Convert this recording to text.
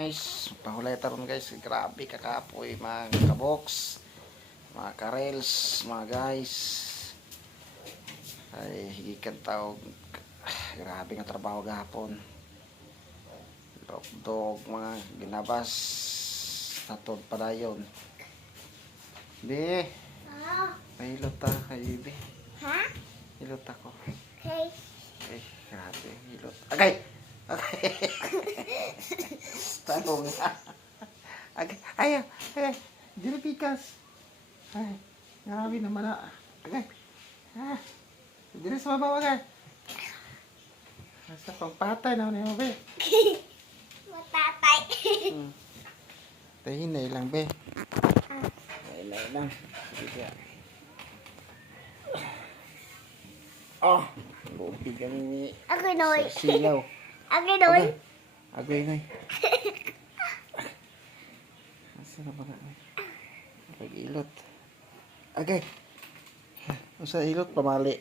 Guys, pahulay taron guys, grabe kakapoy mga kabox, mga karels, mga guys. Ay higikan tao, grabe nga trabaho gahapon. Dog mga ginabas natod pa dayon. Be, mahilot ta kay be. Ha? Hilot ako. Okay. Ay, grabe, hilot. Agay! Okay. Tanong nga. Ay, dili pikas. Ay, grabe naman na. Okay. Dili sa mabaw, agay. Nasa pangpatay na niyo, be. Matatay. Tahinay lang, be. Tahinay lang. Sige. Oh, buti kami ni Ako noy. silaw. Ako noy. Agoy, ngoy. Asa na ba na? Pag-ilot. Agay. Usa ilot pamali.